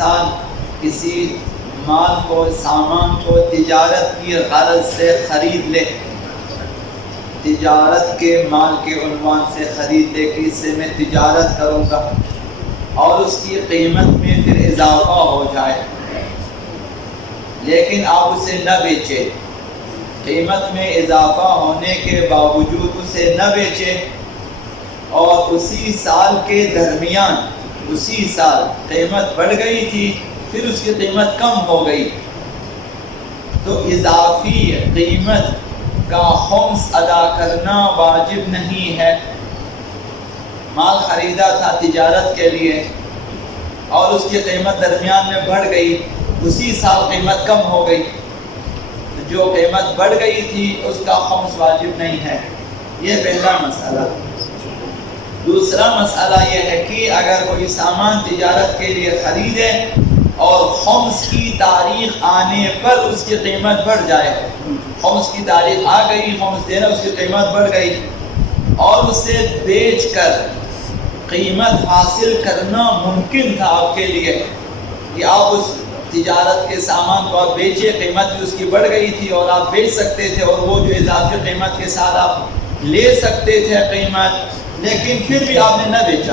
انسان کسی مال کو سامان کو تجارت کی غرض سے خرید لے، تجارت کے مال کے عنوان سے خرید لے کہ اس سے میں تجارت کروں گا اور اس کی قیمت میں پھر اضافہ ہو جائے، لیکن آپ اسے نہ بیچے، قیمت میں اضافہ ہونے کے باوجود اسے نہ بیچے اور اسی سال کے درمیان اسی سال قیمت بڑھ گئی تھی پھر اس کی قیمت کم ہو گئی تو اضافی قیمت کا خمس ادا کرنا واجب نہیں ہے۔ مال خریدا تھا تجارت کے لیے اور اس کی قیمت درمیان میں بڑھ گئی، اسی سال قیمت کم ہو گئی، جو قیمت بڑھ گئی تھی اس کا خمس واجب نہیں ہے۔ یہ پہلا مسئلہ۔ دوسرا مسئلہ یہ ہے کہ اگر کوئی سامان تجارت کے لیے خریدے اور خمس کی تاریخ آنے پر اس کی قیمت بڑھ جائے، خمس کی تاریخ آ گئی، خمس دینا، اس کی قیمت بڑھ گئی اور اسے بیچ کر قیمت حاصل کرنا ممکن تھا آپ کے لیے کہ آپ اس تجارت کے سامان کو آپ بیچے، قیمت بھی اس کی بڑھ گئی تھی اور آپ بیچ سکتے تھے اور وہ جو اضافی قیمت کے ساتھ آپ لے سکتے تھے قیمت، لیکن پھر بھی آپ نے نہ بیچا،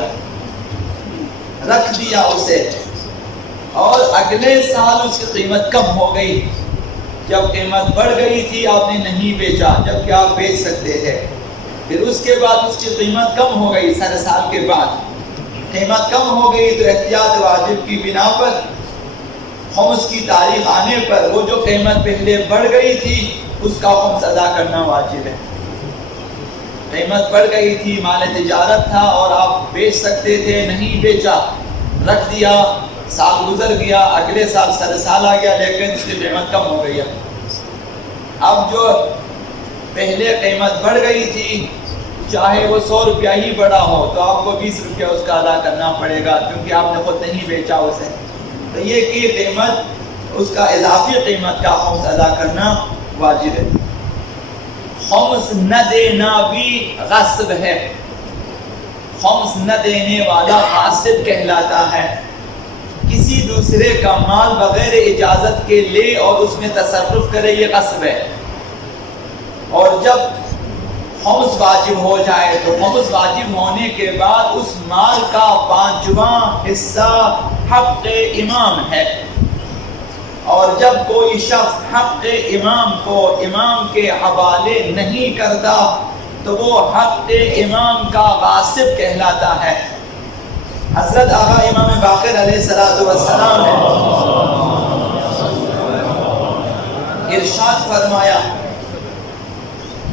رکھ دیا اسے اور اگلے سال اس کی قیمت کم ہو گئی، جب قیمت بڑھ گئی تھی آپ نے نہیں بیچا جبکہ آپ بیچ سکتے تھے، پھر اس کے بعد اس کی قیمت کم ہو گئی، سارے سال کے بعد قیمت کم ہو گئی تو احتیاط واجب کی بنا پر خمس کی تاریخ آنے پر وہ جو قیمت پہلے بڑھ گئی تھی اس کا خمس ادا کرنا واجب ہے۔ قیمت بڑھ گئی تھی، مال تجارت تھا اور آپ بیچ سکتے تھے، نہیں بیچا، رکھ دیا، سال گزر گیا، اگلے سال سر سال آ گیا لیکن اس کی قیمت کم ہو گئی۔ اب جو پہلے قیمت بڑھ گئی تھی چاہے وہ 100 روپیہ ہی بڑا ہو تو آپ کو 20 روپیہ اس کا ادا کرنا پڑے گا کیونکہ آپ نے خود نہیں بیچا اسے، تو یہ کہ قیمت اس کا اضافی قیمت کا خمس ادا کرنا واجب ہے۔ خمس نہ دینا بھی غصب ہے، خمس نہ دینے والا غاصب کہلاتا ہے، کسی دوسرے کا مال بغیر اجازت کے لے اور اس میں تصرف کرے، یہ غصب ہے۔ اور جب خمس واجب ہو جائے تو خمس واجب ہونے کے بعد اس مال کا 5واں حصہ حق امام ہے، اور جب کوئی شخص حق امام کو امام کے حوالے نہیں کرتا تو وہ حق امام کا غاصب کہلاتا ہے۔ حضرت آقا امام باقر علیہ السلام نے ارشاد فرمایا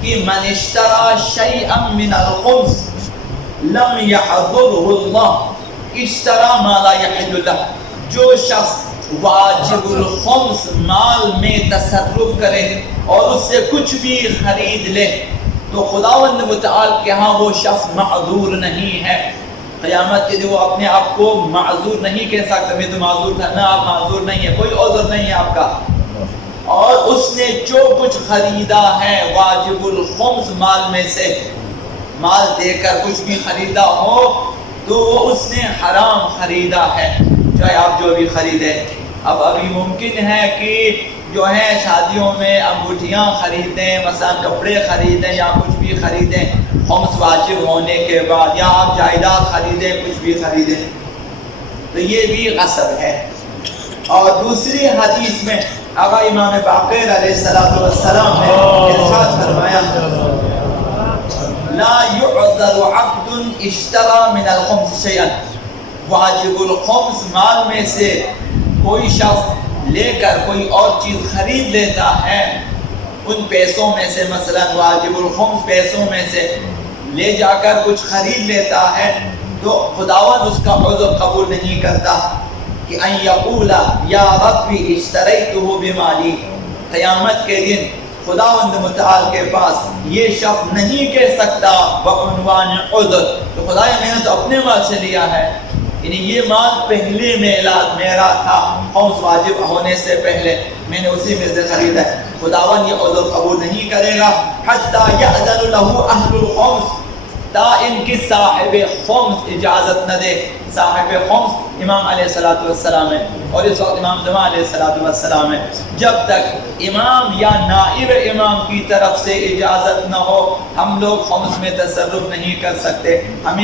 کہ من اشترى شيئا من الخمس لم يحضره الله اشترى ما لا يحل له، جو شخص واجب الخمس مال میں تصرف کرے اور اس سے کچھ بھی خرید لے تو خداوند متعال کے ہاں وہ شخص معذور نہیں ہے۔ قیامت کے دن وہ اپنے آپ کو معذور نہیں کہہ سکتا میں تو معذور تھا، نہ آپ معذور نہیں ہے، کوئی عذر نہیں ہے آپ کا۔ اور اس نے جو کچھ خریدا ہے واجب الخمس مال میں سے، مال دے کر کچھ بھی خریدا ہو تو وہ اس نے حرام خریدا ہے، چاہے آپ جو بھی خریدیں۔ اب ابھی ممکن ہے کہ جو ہے شادیوں میں انگوٹھیاں خریدیں، مثلا کپڑے خریدیں یا کچھ بھی خریدیں خمس واجب ہونے کے بعد، یا آپ جائیداد خریدیں، کچھ بھی خریدیں، تو یہ بھی غصب ہے۔ اور دوسری حدیث میں آقا امام باقر علیہ السلام نے ارشاد فرمایا لا يعذر عبد اشترى من الخمس شيئا، واجب الخمس مال میں سے کوئی شخص لے کر کوئی اور چیز خرید لیتا ہے، ان پیسوں میں سے مثلا واجب الخمس پیسوں میں سے لے جا کر کچھ خرید لیتا ہے تو خداوند اس کا عذر قبول نہیں کرتا کہ ان یقول یا رب اشتریتہ بمالی، قیامت کے دن خداوند متعال کے پاس یہ شخص نہیں کہہ سکتا بعنوان عذر تو خدایا میں نے تو اپنے مال سے لیا ہے، یعنی یہ مال پہلے میرا تھا، خمس واجب ہونے سے پہلے میں نے اسی میں سے خریدا ہے، خداوند یہ عذر قبول نہیں کرے گا۔ حتی یأذن له اہل الخمس، تا ان کی صاحب خمس اجازت نہ دے. صاحب خمس امام علیہ السلام ہے اور اس وقت امام جمعہ علیہ السلام ہے. جب تک امام یا نائب امام کی طرف سے اجازت نہ ہو ہم لوگ خمس میں تصرف نہیں کر سکتے. ہمیں